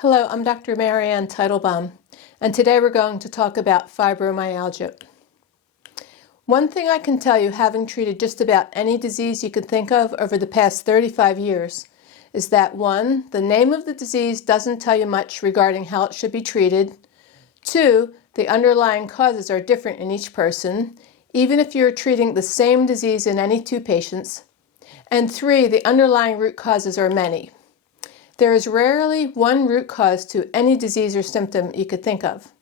Hello, I'm Dr. Marianne Teitelbaum, and today we're going to talk about fibromyalgia. One thing I can tell you, having treated just about any disease you could think of over the past 35 years, is that 1, the name of the disease doesn't tell you much regarding how it should be treated. 2, the underlying causes are different in each person, even if you're treating the same disease in any 2 patients. And 3, the underlying root causes are many. There is rarely one root cause to any disease or symptom you could think of.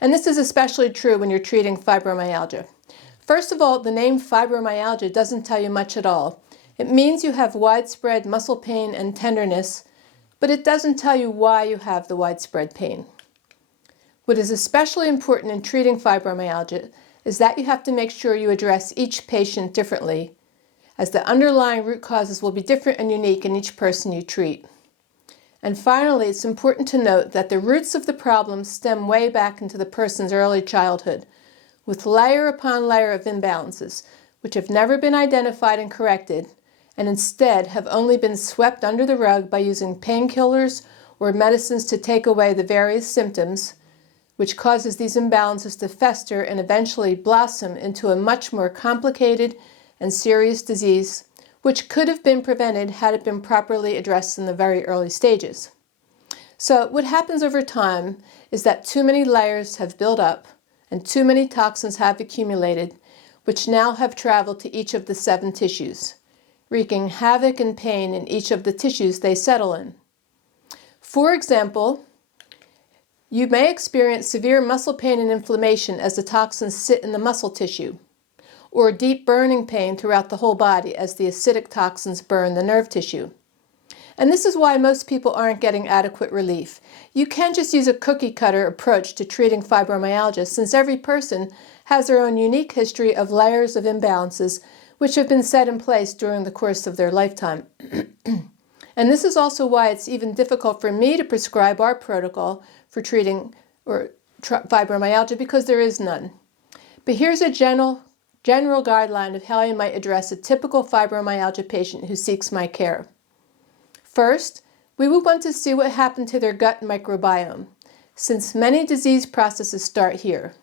And this is especially true when you're treating fibromyalgia. First of all, the name fibromyalgia doesn't tell you much at all. It means you have widespread muscle pain and tenderness, but it doesn't tell you why you have the widespread pain. What is especially important in treating fibromyalgia is that you have to make sure you address each patient differently, as the underlying root causes will be different and unique in each person you treat. And finally, it's important to note that the roots of the problem stem way back into the person's early childhood, with layer upon layer of imbalances, which have never been identified and corrected, and instead have only been swept under the rug by using painkillers or medicines to take away the various symptoms, which causes these imbalances to fester and eventually blossom into a much more complicated and serious disease, which could have been prevented had it been properly addressed in the very early stages. So what happens over time is that too many layers have built up and too many toxins have accumulated, which now have traveled to each of the 7 tissues, wreaking havoc and pain in each of the tissues they settle in. For example, you may experience severe muscle pain and inflammation as the toxins sit in the muscle tissue, or deep burning pain throughout the whole body as the acidic toxins burn the nerve tissue. And this is why most people aren't getting adequate relief. You can't just use a cookie-cutter approach to treating fibromyalgia, since every person has their own unique history of layers of imbalances which have been set in place during the course of their lifetime. And this is also why it's even difficult for me to prescribe our protocol for treating fibromyalgia, because there is none. But here's a general guideline of how you might address a typical fibromyalgia patient who seeks my care. First, we would want to see what happened to their gut microbiome, since many disease processes start here.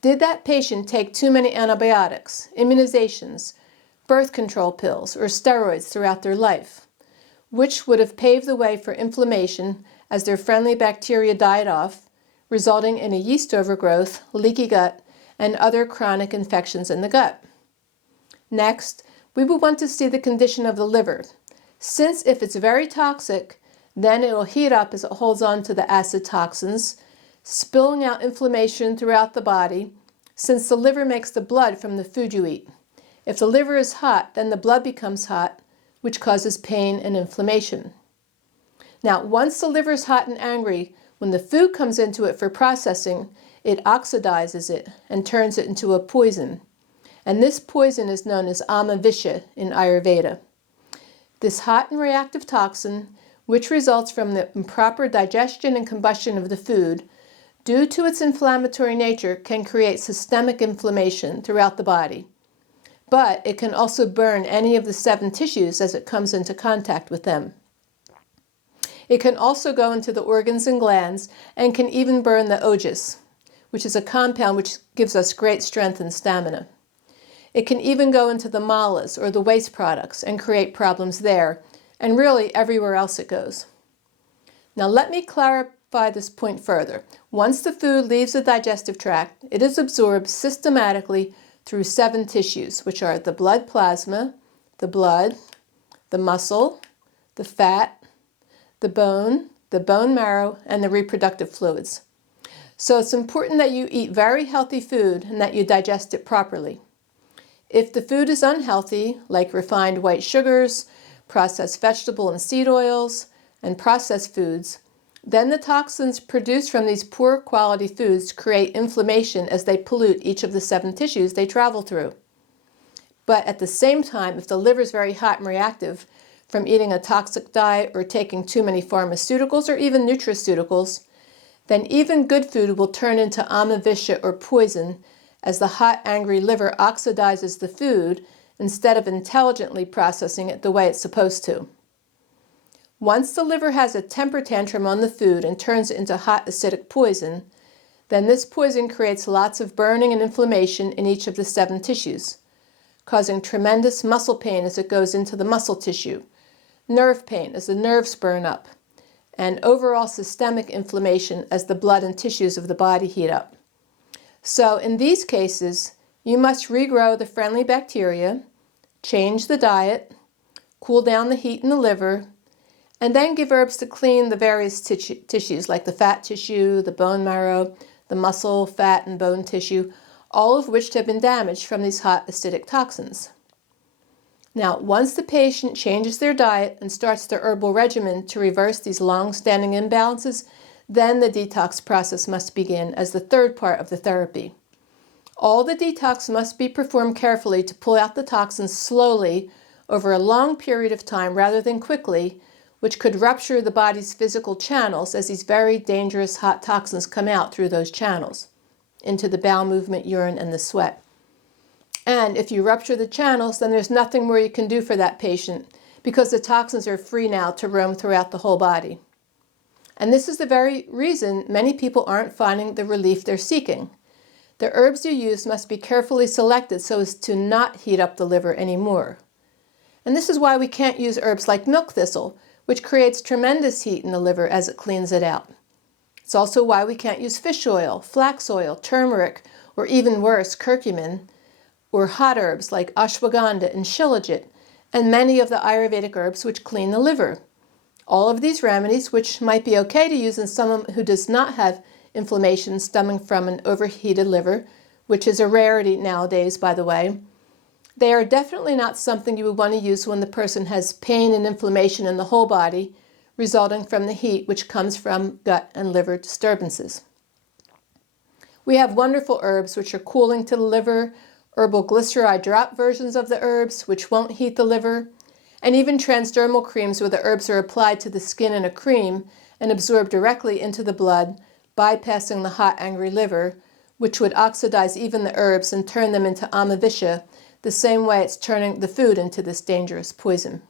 Did that patient take too many antibiotics, immunizations, birth control pills, or steroids throughout their life, which would have paved the way for inflammation as their friendly bacteria died off, resulting in a yeast overgrowth, leaky gut, and other chronic infections in the gut. Next, we would want to see the condition of the liver, since if it's very toxic, then it will heat up as it holds on to the acid toxins, spilling out inflammation throughout the body, since the liver makes the blood from the food you eat. If the liver is hot, then the blood becomes hot, which causes pain and inflammation. Now, once the liver is hot and angry, when the food comes into it for processing, it oxidizes it and turns it into a poison. And this poison is known as visha in Ayurveda. This hot and reactive toxin, which results from the improper digestion and combustion of the food, due to its inflammatory nature, can create systemic inflammation throughout the body. But it can also burn any of the 7 tissues as it comes into contact with them. It can also go into the organs and glands and can even burn the ojas, which is a compound which gives us great strength and stamina. It can even go into the malas, or the waste products, and create problems there, and really everywhere else it goes. Now let me clarify this point further. Once the food leaves the digestive tract, it is absorbed systematically through 7 tissues, which are the blood plasma, the blood, the muscle, the fat, the bone marrow, and the reproductive fluids. So it's important that you eat very healthy food and that you digest it properly. If the food is unhealthy, like refined white sugars, processed vegetable and seed oils, and processed foods, then the toxins produced from these poor quality foods create inflammation as they pollute each of the 7 tissues they travel through. But at the same time, if the liver is very hot and reactive from eating a toxic diet or taking too many pharmaceuticals or even nutraceuticals, then even good food will turn into visha, or poison, as the hot, angry liver oxidizes the food instead of intelligently processing it the way it's supposed to. Once the liver has a temper tantrum on the food and turns it into hot acidic poison, then this poison creates lots of burning and inflammation in each of the 7 tissues, causing tremendous muscle pain as it goes into the muscle tissue, nerve pain as the nerves burn up, and overall systemic inflammation as the blood and tissues of the body heat up. So in these cases, you must regrow the friendly bacteria, change the diet, cool down the heat in the liver, and then give herbs to clean the various tissues like the fat tissue, the bone marrow, the muscle, fat, and bone tissue, all of which have been damaged from these hot acidic toxins. Now, once the patient changes their diet and starts their herbal regimen to reverse these long-standing imbalances, then the detox process must begin as the third part of the therapy. All the detox must be performed carefully to pull out the toxins slowly over a long period of time rather than quickly, which could rupture the body's physical channels as these very dangerous hot toxins come out through those channels into the bowel movement, urine, and the sweat. And if you rupture the channels, then there's nothing more you can do for that patient because the toxins are free now to roam throughout the whole body. And this is the very reason many people aren't finding the relief they're seeking. The herbs you use must be carefully selected so as to not heat up the liver anymore. And this is why we can't use herbs like milk thistle, which creates tremendous heat in the liver as it cleans it out. It's also why we can't use fish oil, flax oil, turmeric, or even worse, curcumin, or hot herbs like ashwagandha and shilajit, and many of the Ayurvedic herbs which clean the liver. All of these remedies, which might be okay to use in someone who does not have inflammation stemming from an overheated liver, which is a rarity nowadays, by the way, they are definitely not something you would want to use when the person has pain and inflammation in the whole body, resulting from the heat which comes from gut and liver disturbances. We have wonderful herbs which are cooling to the liver, herbal glyceride drop versions of the herbs which won't heat the liver, and even transdermal creams where the herbs are applied to the skin in a cream and absorbed directly into the blood, bypassing the hot, angry liver, which would oxidize even the herbs and turn them into visha, the same way it's turning the food into this dangerous poison.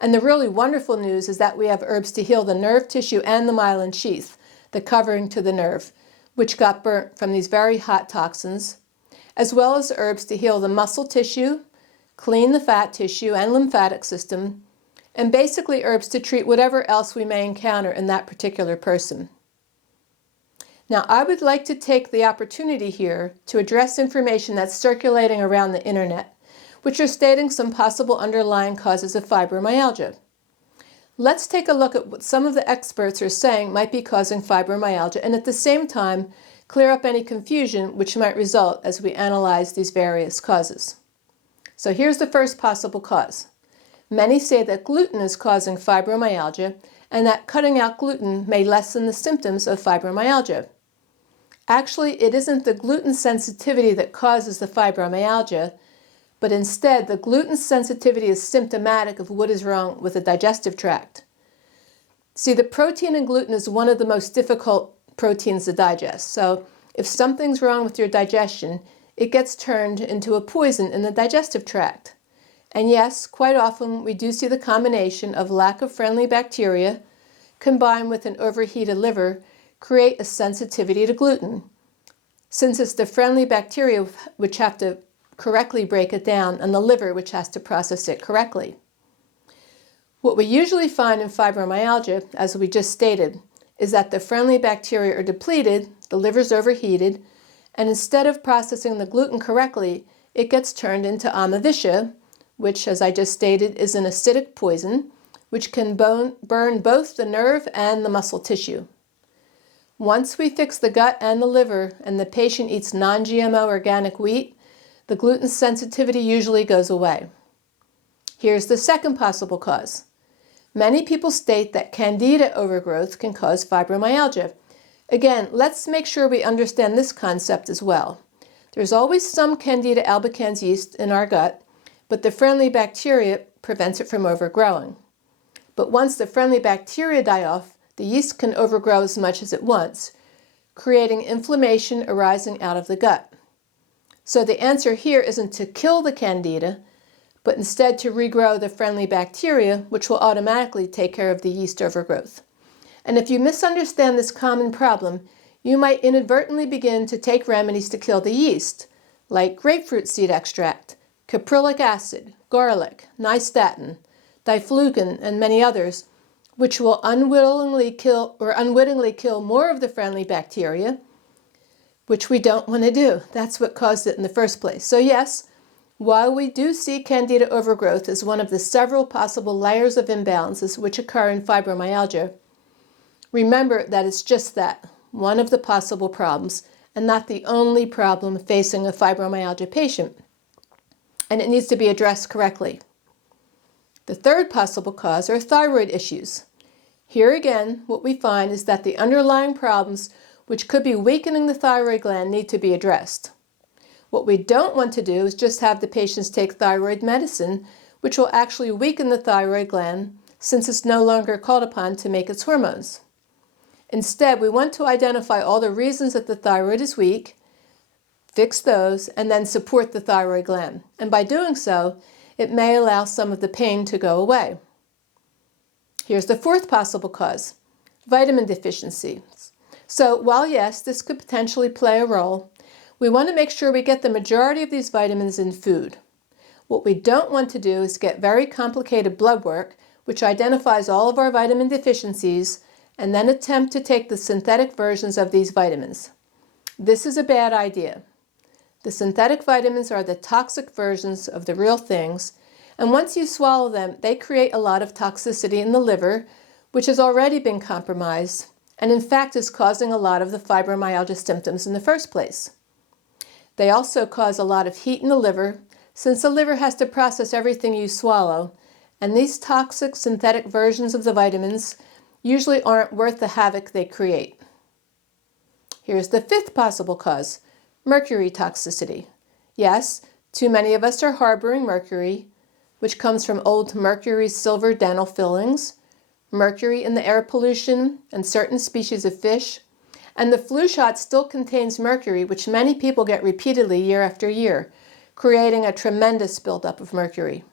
And the really wonderful news is that we have herbs to heal the nerve tissue and the myelin sheath, the covering to the nerve, which got burnt from these very hot toxins, as well as herbs to heal the muscle tissue, clean the fat tissue and lymphatic system, and basically herbs to treat whatever else we may encounter in that particular person. Now, I would like to take the opportunity here to address information that's circulating around the internet, which are stating some possible underlying causes of fibromyalgia. Let's take a look at what some of the experts are saying might be causing fibromyalgia and at the same time clear up any confusion which might result as we analyze these various causes. So here's the first possible cause. Many say that gluten is causing fibromyalgia and that cutting out gluten may lessen the symptoms of fibromyalgia. Actually, it isn't the gluten sensitivity that causes the fibromyalgia, but instead the gluten sensitivity is symptomatic of what is wrong with the digestive tract. See, the protein in gluten is one of the most difficult proteins to digest. So if something's wrong with your digestion, it gets turned into a poison in the digestive tract. And yes, quite often we do see the combination of lack of friendly bacteria combined with an overheated liver create a sensitivity to gluten, since it's the friendly bacteria which have to correctly break it down and the liver which has to process it correctly. What we usually find in fibromyalgia, as we just stated, is that the friendly bacteria are depleted, the liver's overheated, and instead of processing the gluten correctly, it gets turned into visha, which, as I just stated, is an acidic poison, which can burn both the nerve and the muscle tissue. Once we fix the gut and the liver and the patient eats non-GMO organic wheat, the gluten sensitivity usually goes away. Here's the second possible cause. Many people state that Candida overgrowth can cause fibromyalgia. Again, let's make sure we understand this concept as well. There's always some Candida albicans yeast in our gut, but the friendly bacteria prevents it from overgrowing. But once the friendly bacteria die off, the yeast can overgrow as much as it wants, creating inflammation arising out of the gut. So the answer here isn't to kill the Candida, but instead to regrow the friendly bacteria, which will automatically take care of the yeast overgrowth. And if you misunderstand this common problem, you might inadvertently begin to take remedies to kill the yeast, like grapefruit seed extract, caprylic acid, garlic, nystatin, diflucan, and many others, which will unwittingly kill more of the friendly bacteria, which we don't want to do. That's what caused it in the first place. So yes, while we do see Candida overgrowth as one of the several possible layers of imbalances which occur in fibromyalgia, remember that it's just that, one of the possible problems, and not the only problem facing a fibromyalgia patient. And it needs to be addressed correctly. The third possible cause are thyroid issues. Here again, what we find is that the underlying problems which could be weakening the thyroid gland need to be addressed. What we don't want to do is just have the patients take thyroid medicine, which will actually weaken the thyroid gland since it's no longer called upon to make its hormones. Instead, we want to identify all the reasons that the thyroid is weak, fix those, and then support the thyroid gland. And by doing so, it may allow some of the pain to go away. Here's the fourth possible cause, vitamin deficiency. So while yes, this could potentially play a role, we want to make sure we get the majority of these vitamins in food. What we don't want to do is get very complicated blood work, which identifies all of our vitamin deficiencies, and then attempt to take the synthetic versions of these vitamins. This is a bad idea. The synthetic vitamins are the toxic versions of the real things, and once you swallow them, they create a lot of toxicity in the liver, which has already been compromised, and in fact is causing a lot of the fibromyalgia symptoms in the first place. They also cause a lot of heat in the liver, since the liver has to process everything you swallow, and these toxic synthetic versions of the vitamins usually aren't worth the havoc they create. Here's the fifth possible cause, mercury toxicity. Yes, too many of us are harboring mercury, which comes from old mercury silver dental fillings, mercury in the air pollution, and certain species of fish, and the flu shot still contains mercury, which many people get repeatedly year after year, creating a tremendous buildup of mercury.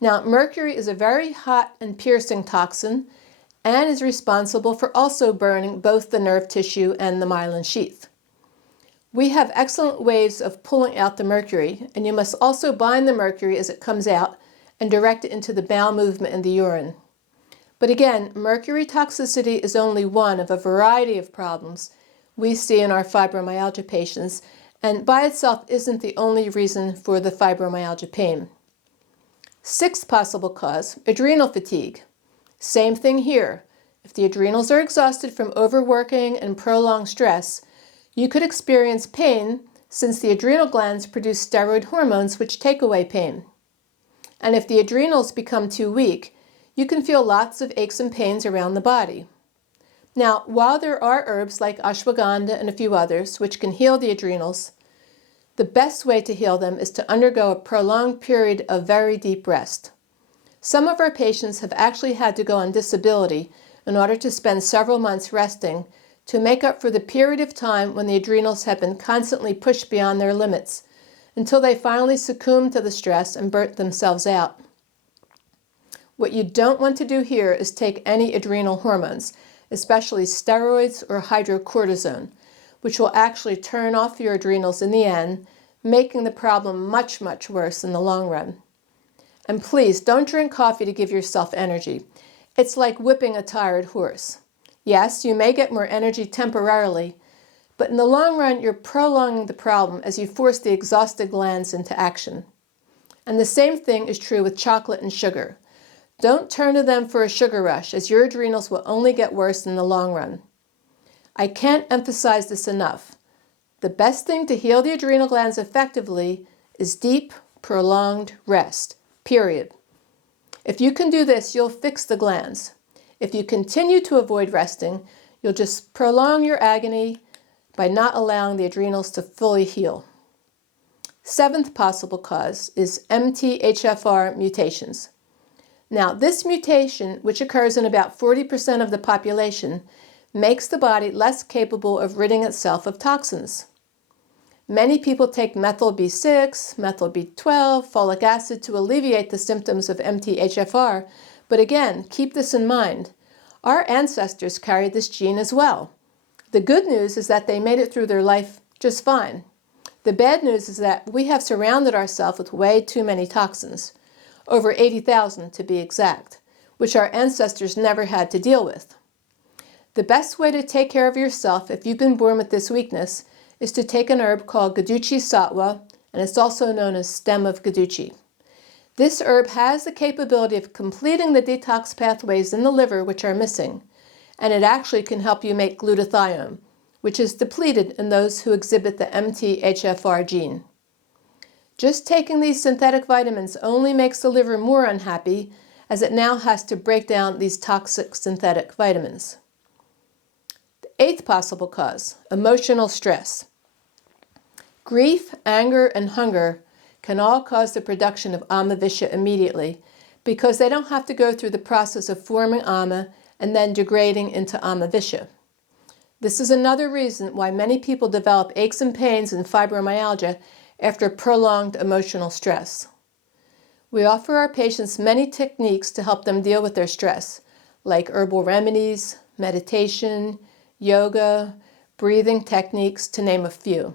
Now, mercury is a very hot and piercing toxin, and is responsible for also burning both the nerve tissue and the myelin sheath. We have excellent ways of pulling out the mercury, and you must also bind the mercury as it comes out and direct it into the bowel movement and the urine. But again, mercury toxicity is only one of a variety of problems we see in our fibromyalgia patients, and by itself isn't the only reason for the fibromyalgia pain. Sixth possible cause, adrenal fatigue. Same thing here. If the adrenals are exhausted from overworking and prolonged stress, you could experience pain since the adrenal glands produce steroid hormones which take away pain. And if the adrenals become too weak, you can feel lots of aches and pains around the body. Now, while there are herbs like ashwagandha and a few others which can heal the adrenals, the best way to heal them is to undergo a prolonged period of very deep rest. Some of our patients have actually had to go on disability in order to spend several months resting to make up for the period of time when the adrenals have been constantly pushed beyond their limits, until they finally succumb to the stress and burnt themselves out. What you don't want to do here is take any adrenal hormones, especially steroids or hydrocortisone, which will actually turn off your adrenals in the end, making the problem much, much worse in the long run. And please, don't drink coffee to give yourself energy. It's like whipping a tired horse. Yes, you may get more energy temporarily, but in the long run, you're prolonging the problem as you force the exhausted glands into action. And the same thing is true with chocolate and sugar. Don't turn to them for a sugar rush, as your adrenals will only get worse in the long run. I can't emphasize this enough. The best thing to heal the adrenal glands effectively is deep, prolonged rest. Period. If you can do this, you'll fix the glands. If you continue to avoid resting, you'll just prolong your agony by not allowing the adrenals to fully heal. Seventh possible cause is Mthfr mutations. Now, this mutation, which occurs in about 40% of the population, makes the body less capable of ridding itself of toxins. Many people take methyl B6, methyl B12, folic acid to alleviate the symptoms of MTHFR, but again, keep this in mind. Our ancestors carried this gene as well. The good news is that they made it through their life just fine. The bad news is that we have surrounded ourselves with way too many toxins, over 80,000 to be exact, which our ancestors never had to deal with. The best way to take care of yourself if you've been born with this weakness is to take an herb called Guduchi Sattva, and it's also known as stem of Guduchi. This herb has the capability of completing the detox pathways in the liver which are missing, and it actually can help you make glutathione, which is depleted in those who exhibit the MTHFR gene. Just taking these synthetic vitamins only makes the liver more unhappy, as it now has to break down these toxic synthetic vitamins. The eighth possible cause, emotional stress. Grief, anger, and hunger can all cause the production of ama visha immediately because they don't have to go through the process of forming ama and then degrading into ama visha. This is another reason why many people develop aches and pains and fibromyalgia after prolonged emotional stress. We offer our patients many techniques to help them deal with their stress, like herbal remedies, meditation, yoga, breathing techniques, to name a few.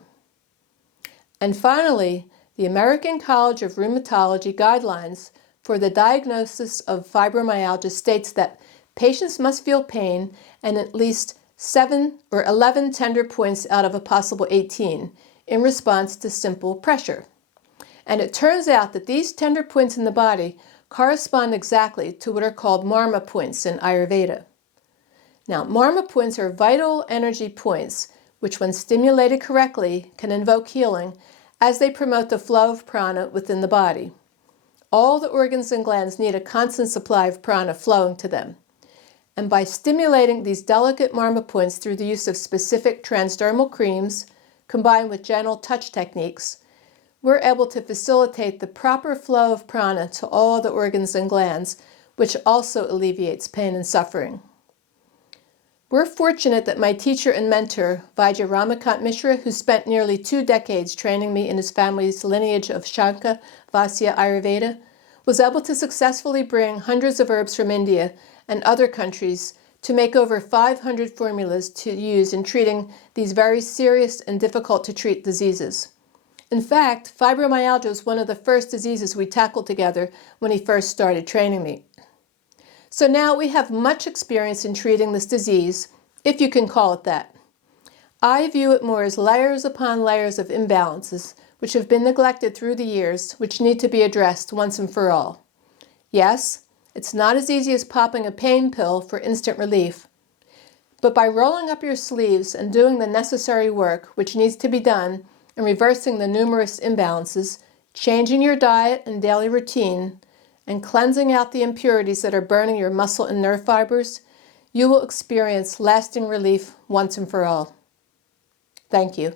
And finally, the American College of Rheumatology guidelines for the diagnosis of fibromyalgia states that patients must feel pain and at least 7 or 11 tender points out of a possible 18 in response to simple pressure. And it turns out that these tender points in the body correspond exactly to what are called Marma Points in Ayurveda. Now, Marma Points are vital energy points which, when stimulated correctly, can invoke healing as they promote the flow of prana within the body. All the organs and glands need a constant supply of prana flowing to them. And by stimulating these delicate Marma Points through the use of specific transdermal creams, combined with gentle touch techniques, we're able to facilitate the proper flow of prana to all the organs and glands, which also alleviates pain and suffering. We're fortunate that my teacher and mentor, Vaidya Ramakant Mishra, who spent nearly 2 decades training me in his family's lineage of Shanka Vasya Ayurveda, was able to successfully bring hundreds of herbs from India and other countries to make over 500 formulas to use in treating these very serious and difficult to treat diseases. In fact, fibromyalgia was one of the first diseases we tackled together when he first started training me. So now we have much experience in treating this disease, if you can call it that. I view it more as layers upon layers of imbalances which have been neglected through the years, which need to be addressed once and for all. Yes, it's not as easy as popping a pain pill for instant relief, but by rolling up your sleeves and doing the necessary work which needs to be done in reversing the numerous imbalances, changing your diet and daily routine, and cleansing out the impurities that are burning your muscle and nerve fibers, you will experience lasting relief once and for all. Thank you.